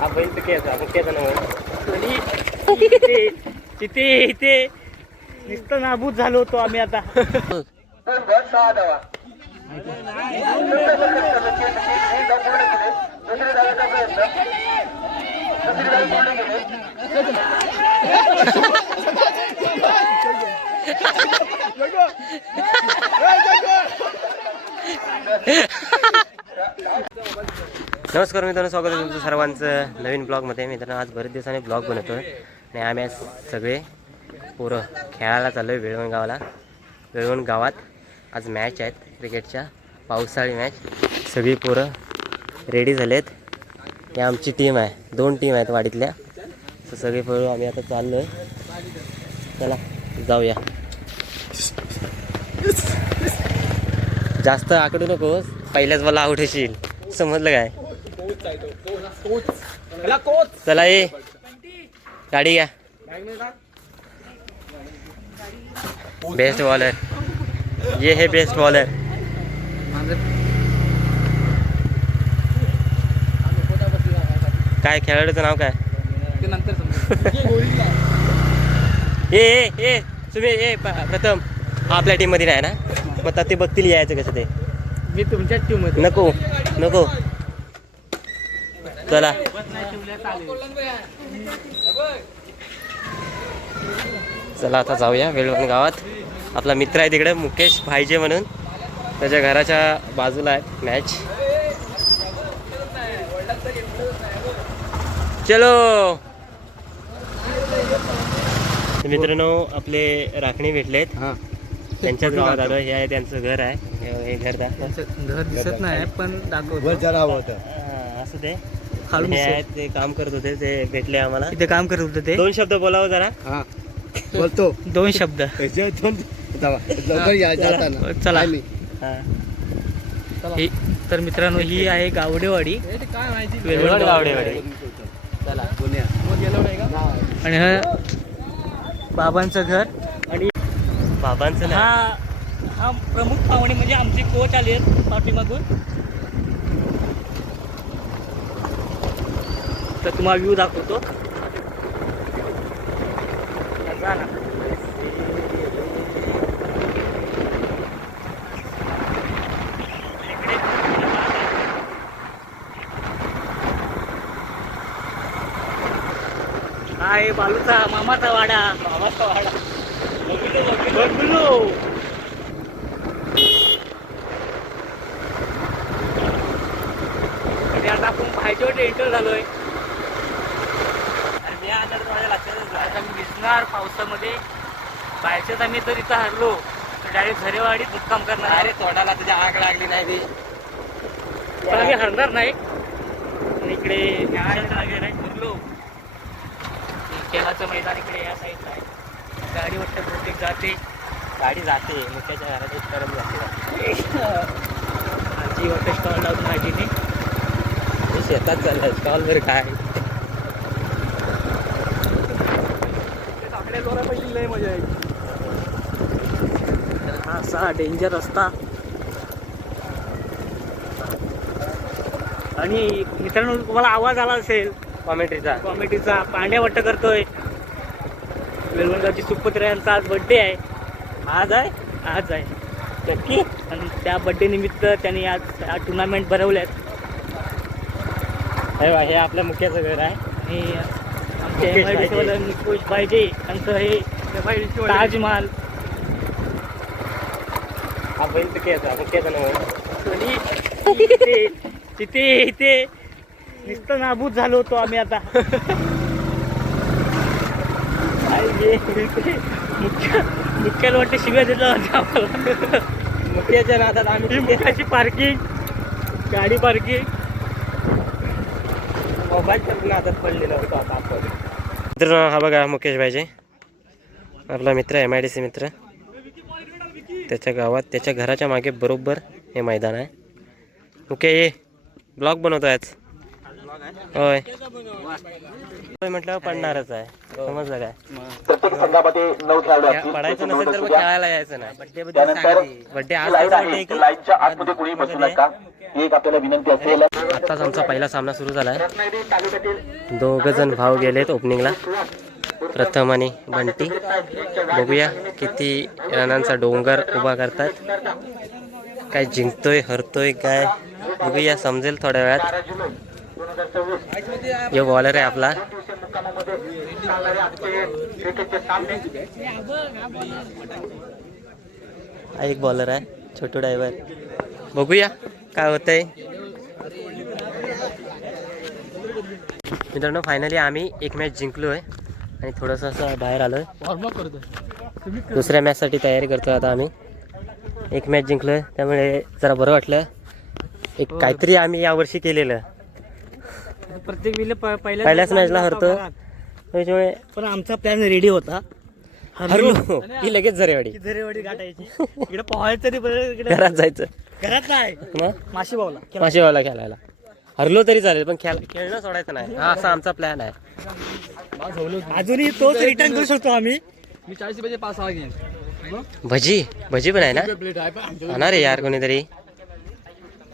हा बैल पिकेचा मुख्याचा नाव तिथे इथे नुसतं नाबूद झालो होतो आम्ही आता. नमस्कार मित्रांनो, स्वागत आहे तुमचं सर्वांचं नवीन ब्लॉगमध्ये. मित्रांनो, आज बरेच दिवसांनी ब्लॉग बनवतो आहे आणि आम्ही आज सगळे पोरं खेळायला चाललो आहे वेळवण गावात. आज मॅच आहेत क्रिकेटच्या, पावसाळी मॅच. सगळी पोरं रेडी झालेत. ही आमची टीम आहे, 2 टीम आहेत वाडीतल्या. तर सगळे पोरं आम्ही आता चाललो आहे. चला जाऊया. जास्त आकडू नकोस, पहिल्याच मला आउट होशील, समजलं काय? चला ये गाडी घ्या. बेस्ट बॉलर ये है, बेस्ट बॉलर. काय खेळाडूचं नाव काय? ए तुम्ही ए प्रथम आपल्या टीम मध्ये नाही ना, मग ते बघतील यायचं कसं ते. मी तुमच्याच टीम मध्ये. नको चला. चला आता जाऊया वेळवण गावात. आपला मित्र आहे तिकडे मुकेश भाईजे म्हणून, त्याच्या घराच्या बाजूला आहे मॅच. चलो मित्रांनो, आपले राखणी भेटलेत. त्यांच्याच गावात आलो. हे आहे त्यांचं घर आहे. हे घर घर दिसत नाही पण दाखव असं ते आहेत. ते काम करत होते, ते भेटले आम्हाला. इथे काम करत होते ते. 2 शब्द बोलावं जरा. बोलतो 2 शब्द. चला. तर मित्रांनो, ही आहे गावडेवाडी, वेळवण गावडेवाडी. आणि हा बाबांचं घर. आणि बाबांचं हा प्रमुख पाहुणे म्हणजे आमचे कोच आले आहेत पाठीमागून. तर तुम्हाला व्ह्यू दाखवतो. हा आहे बालूचा मामाचा वाडा. बघलो. आणि आता आपण पाहिजे एंटर झालोय. आणि मी आता माझ्या लक्षात मी दिसणार पावसामध्ये. बाहेरच्याच आम्ही तर इथं हरलो तर डायरेक्ट झरेवाडीत मुक्काम करणार. अरे तोंडाला तुझ्या आग लागली नाही ती. पण आम्ही हरणार नाही. इकडे हरलो. खेळाचं मैदान इकडे या साईडला आहे. गाडी वाटतं प्रत्येक जाते. गाडी जाते मुख्याच्या घरात एक करम जाते. आजी वाटतं स्टॉल लावून आजीने. शेतात चाललं स्टॉल वर काय. मजा आहे. हा असा डेंजर रस्ता. आणि मित्रांनो, तुम्हाला आवाज आला असेल कॉमेडीचा. पांड्या वाटतं करतोय. वेलवणगावची सुपुत्र यांचा आज बड्डे आहे. आज आहे नक्की. आणि त्या बड्डे निमित्त त्यांनी आज टुर्नामेंट भरवल्यात. हे आपल्या मुख्याचं घर आहे. आणि आमचे मुकेश भाईजे यांचं हे ताजमहाल. हा बैल पिकेचा मुख्याचं नाव. तिथे नुसतं नाबूद झालो होतो आम्ही आता. मुख्याला वाटते शिव्या दिला आम्हाला. मुख्याच्या नादात आम्ही मुख्याची पार्किंग, गाडी पार्किंग. मोबाईल नादात पडलेला होतो आता आपण. मित्रांनो, हा बघा मुकेश भाईजे, आपला मित्र MIDC मित्र. त्याच्या गावात, त्याच्या घराच्या मागे बरोबर हे मैदान आहे. ओके, ये ब्लॉग बनवतोय आज. होय म्हटल्यावर पडणारच आहे, समजलं काय? पडायचं नसेल तर मग खेळायला यायचं नाही. बड्डे आज एक आपल्याला विनंती असेल. आताच आमचा पहिला सामना सुरू झाला आहे. दोघं जण भाव गेलेत ओपनिंगला, प्रथम आणि बंटी. बघूया किती रनांचा डोंगर उभा करतात. काय जिंकतोय हरतोय काय बघूया, समजेल थोड्या वेळात. यो बॉलर आहे आपला. हा एक बॉलर आहे छोटू ड्रायव्हर. बघूया काय होतंय. मित्रांनो फायनली आम्ही एक मॅच जिंकलो आहे आणि थोडंसं असं बाहेर आलो आहे. दुसऱ्या मॅचसाठी तयारी करतो आता आम्ही. एक मॅच जिंकलो आहे त्यामुळे जरा बरं वाटलं. एक काहीतरी आम्ही यावर्षी केलेलं. प्रत्येक पहिल्याच मॅचला हरतो त्याच्यामुळे पण आमचा प्लॅन रेडी होता. हरलो की लगेच झरेवाडी झरेवाडी गाठायची. इकडे पोहायचं तरी बरं, इकडे घरात जायचं. घरात नाही मग माशी बावला. माशीवाला खेळायला. हरलो तरी चालेल पण खेळणं सोडायचं नाही. हा असा आमचा प्लॅन आहे. अजूनही तोच रिटर्न करू शकतो आम्ही. मी 40 रुपयाचे 5-6 घेईन. भजी भजी पण आहे ना. आणणार आहे यार कोणीतरी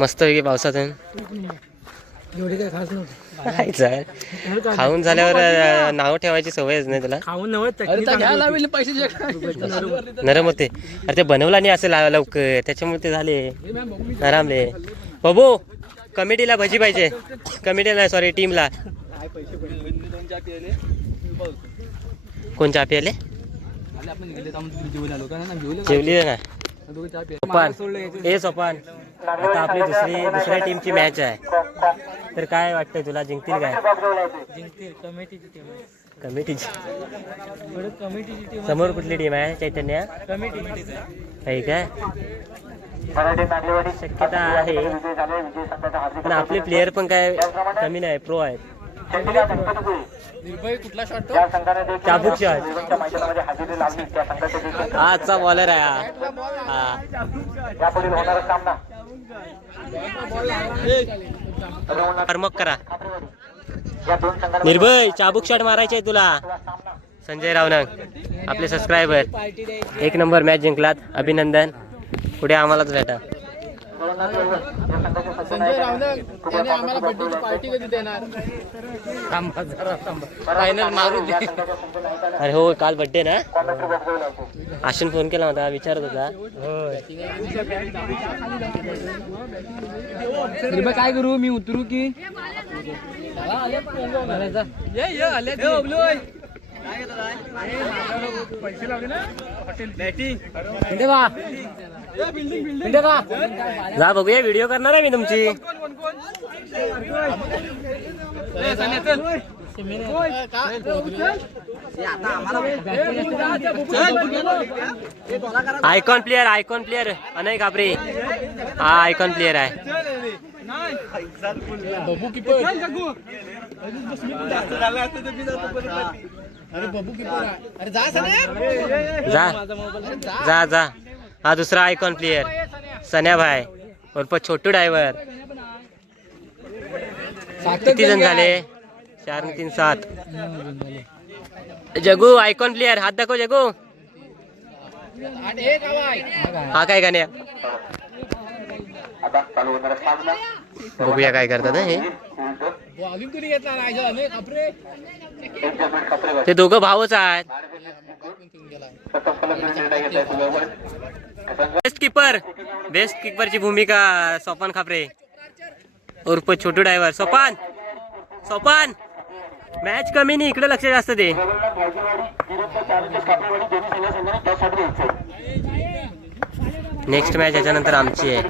मस्त वेगळी पावसातून. एवढी काय खास नव्हती. खाऊन झाल्यावर नाव ठेवायची सवयच नाही तुला. खाऊन नव्हतं अरे त्या घ्यायला लावले पैसे जे नरम होते. अरे ते बनवला नाही असं लवकर त्याच्यामुळे ते झाले नरामले. बबू कमिटीला भजी पाहिजे. कमिटीला सॉरी टीमला. कोण चहा प्याले आपण गेले जेवण आलो का ना जेवले जेवली ना. दोघं चहा प्या. सोपान ए सोपान आता आपली दुसऱ्या टीमची मॅच आहे तर काय वाटतंय तुला जिंकतील काय. जिंकतील. कमिटीची टीम आहे. कमिटीची कमिटीची टीम. समोर कुठली टीम आहे. चैतन्य कमिटीची काही काय शक्यता आहे पण आपले प्लेयर पण काय कमी नाही प्रो आहेत. निर्भय कुठला शॉट तो चाबूक शॉट. आजचा बॉलर आहे हा. मग करा निर्भय चाबूक शॉट मारायचे आहे तुला. संजय रावनक आपले सबस्क्रायबर. एक नंबर मॅच जिंकलात अभिनंदन. पुढे आम्हालाच भेटा. संजय रावनक त्याने आम्हाला बर्थडेची पार्टी कधी देणार. फायनल मारू दे. अरे हो काल बड्डे ना. आशून फोन केला होता विचारत होता. निर्भय काय करू मी उतरू की जा बघूया व्हिडिओ करणार आहे मी तुमची. आयकॉन प्लेअर अनय कापरे हा आयकॉन प्लेअर आहे. बबू कीपर अरे बबू कीपर अरे जा जा. हा दुसरा आयकॉन प्लेअर सन्या भाई उर्फ छोटू ड्रायव्हर. किती जण झाले 4 आणि 3 7. जगू आयकॉन प्लेअर हात दाखव जगू. हा काय गाण्या बघूया काय करतात हे. ते दोघं भावच आहेत. बेस्ट कीपरची भूमिका सोपान खापरे उर्फ छोटू ड्रायव्हर. सोपान मॅच कमी नाही इकडे लक्ष जास्त दे. नेक्स्ट मॅच याच्यानंतर आमची आहे.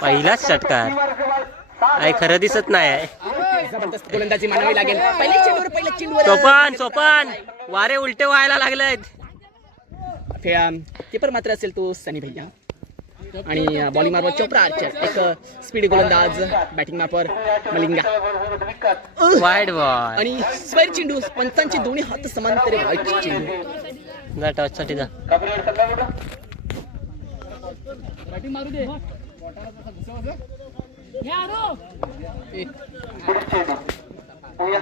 पहिलाच षटकार काय खरं दिसत नाही. गोलंदाजी मानावी लागेल. सोपान वारे उलटे व्हायला लागलेत. कीपर मात्र असेल तो सनी भैया आणि बॉलिंग मार्फत चोप्रा आर्चर. एक स्पीड गोलंदाज बॅटिंग मार्फत मलिंगा वाईड बॉल आणि स्क्वेअर चेंडू. पंचांचे दोन्ही हात समांतर वाईट चेंडू. जा टॉच साठी जा. बॅटिंग मारू दे.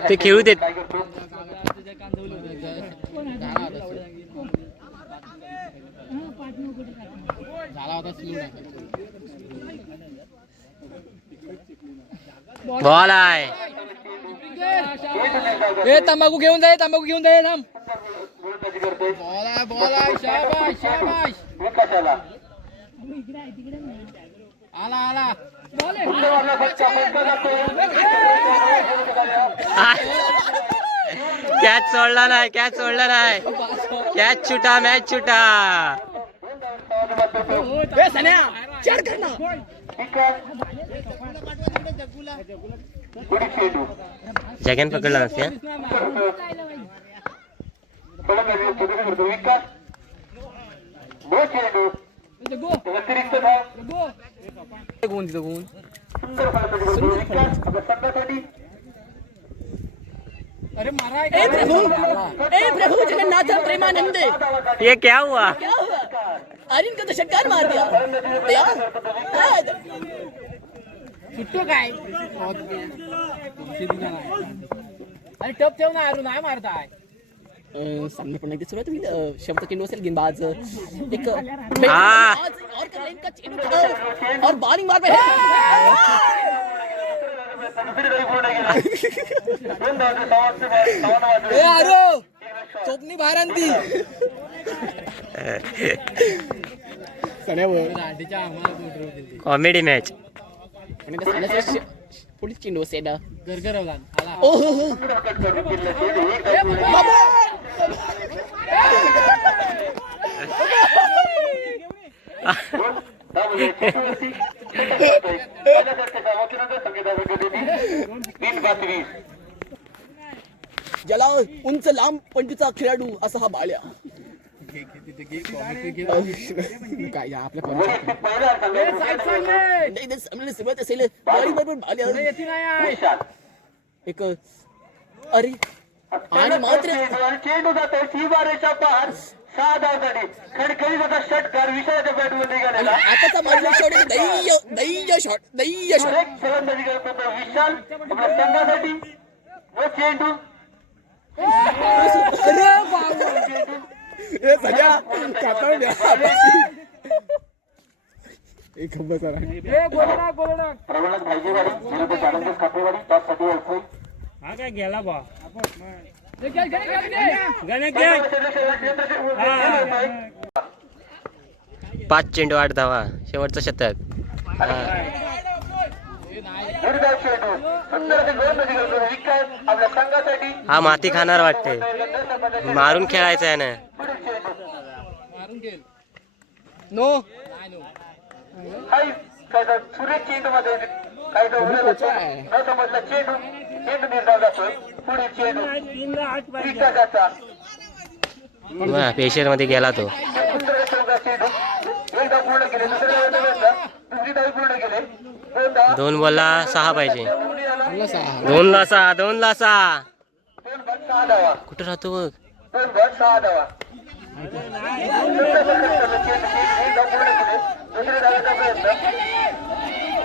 ते खेळू देत. बॉल आहे. ए तंबाखू घेऊन जाय थांब. बॉल आहे शाबाश शाबाश. आला कॅच सोडला नाही कॅच छुटा मॅच छुटा. ए सन्या चार कर ना. जगन पकडला नसते. अरे मारा. ए प्रभु जगन्नाथ प्रेमानंद. ये क्या हुआ? आर्यन का तो षटकार मार दिया. सुट्टो काय अरे टप ठेव ना. अरुण नाही मारताय. सामने पण सुरुवात होईल. शेवटचा चेंडू असेल गेंदबाज एक और कर लेन का चेंडू और बॉलिंग मार ए आरो चोपनी बाहेर आणती. Comedy match. पुढील चेंडू असेल गरगरवला. ज्याला उंच लांब पंचूचा खेळाडू असा हा बाळ्या. काय आपल्या सुरुवात असेल एक अरे आणि मात्र चेंडू जातो सीमारेषा पार 6 धावांसाठी खडखडीत होता षटकार विशालाच्या बॅटमध्ये निघालेला. आताचा माझा शॉट दह्य शॉट फलंदाजी करतो विशाल आपल्या संघासाठी व चेंडू प्रबंधक भाईजीवाडी विरुद्ध चॅलेंजर्स खातेवाडी त्यासाठी अडचण. हा काय गेला बा. 5 चेंडू 8 धावा. शेवटचं शतक. आपल्या संघासाठी हा माती खाणार वाटते. मारून खेळायचं आहे ना. नो सुरेश चेंडू मध्ये काही न समजला चेंडू निर्धाव जातोय. पुढील चेंडू विकासाचा पेशर मध्ये गेला तो. एकदा पूर्ण केले दुसरी धाव पूर्ण केले. 2 बॉलला 6 पाहिजे. 2 ला 6 धावा कुठं राहतो बघ. 6 धावा. एकदा पूर्ण केले दुसरी धावेचा प्रयत्न.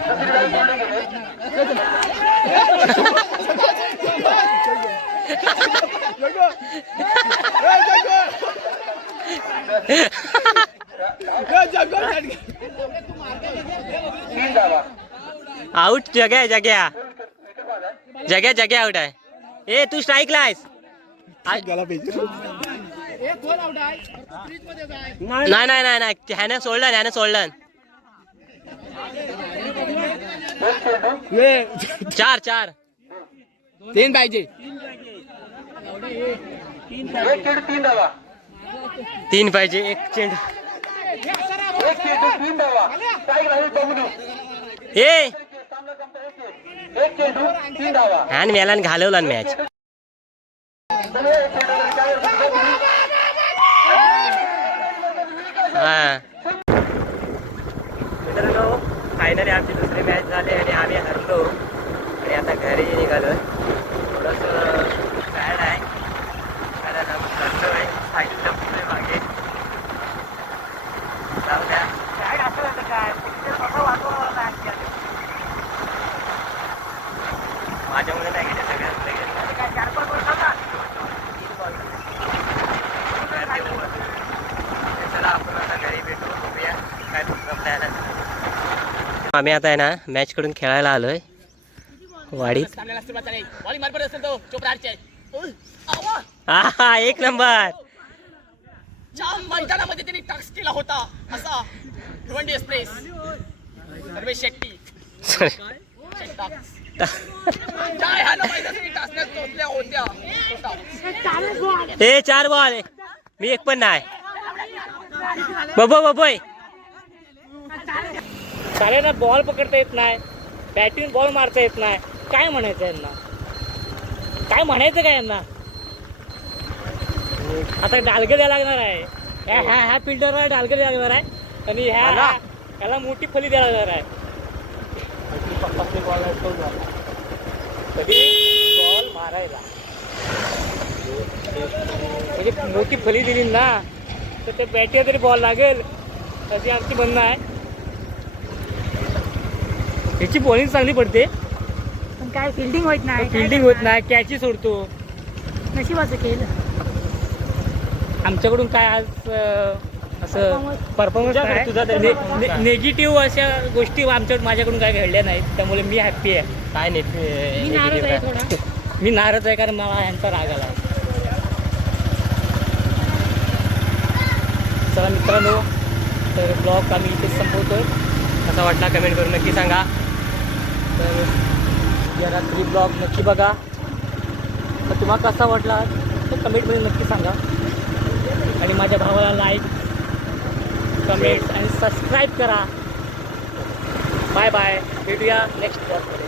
दुसरी धाव पूर्ण केले. आउट. जग्या आउट आहे. ए तू स्ट्राईकला आहेस. नाही ह्याने सोडलं. 4 तीन पाहिजे. 3 धावा. 3 पाहिजे. 1 चेंडू. 3 धावा. स्ट्राईक राहील बबलू. ए एक चेंडू 3 धावा. हॅन मेलान घालवला मॅच. मित्रांनो फायनली आमची दुसरी मॅच झाली आणि आम्ही हरलो आणि आता घरी निघालो. थोडंसं बॅड आहे कारण आम्ही हरलो आहे. साईडला पुढे मागे जाऊ द्या. माझ्यामुळे नाही गेले सगळ्यांना. चला आपण आता घरी भेटू. आम्ही आता आहे ना मॅच कडून खेळायला आलोय वाडीत. बॉलिंग मार पडत असेल तो चोपडाचे हा एक नंबर. ज्या मैदानामध्ये त्यांनी टक्स केला होता असा भिवंडी एक्सप्रेस सर्वेश शेट्टी ज्या ह्या मैदानासाठी टाचण्यात टोचल्या होत्या हे 4 बॉल मी एक पण नाही. बबोय साऱ्यांना बॉल पकडता येत नाही, बॅटिंग बॉल मारता येत नाही. काय म्हणायचं यांना, काय म्हणायचं काय यांना. आता डालगे द्यायला लागणार आहे. ह्या फिल्डरला डालगे द्यायला लागणार आहे आणि ह्याला मोठी फली द्यायला लागणार आहे. कधी बॉल मारायला म्हणजे मोठी फली दिली ना तर ते बॅटला तरी बॉल लागेल अशी आमची म्हणणं आहे. त्याची बॉलिंग चांगली पडते पण काय फिल्डिंग होत नाही, फिल्डिंग होत नाही, कॅची सोडतो. नशिबाचं केलं. आमच्याकडून काय आज असं परफॉर्मन्स निगेटिव्ह अशा गोष्टी माझ्याकडून काय घडल्या नाहीत, त्यामुळे मी हॅप्पी आहे. काय मी नाराज आहे नाही थोडा. मी नाराज आहे कारण मला यांचा राग आला. चला मित्रांनो, तर ब्लॉग आम्ही इथेच संपवतोय. कसा वाटला कमेंट करून नक्की सांगा. तर या रात्री ब्लॉग नक्की बघा. तर तुम्हाला कसा वाटला तर कमेंटमध्ये नक्की सांगा आणि माझ्या भावाला लाईक, कमेंट आणि सबस्क्राईब करा. बाय बाय, भेटूया नेक्स्ट ब्लॉगमध्ये.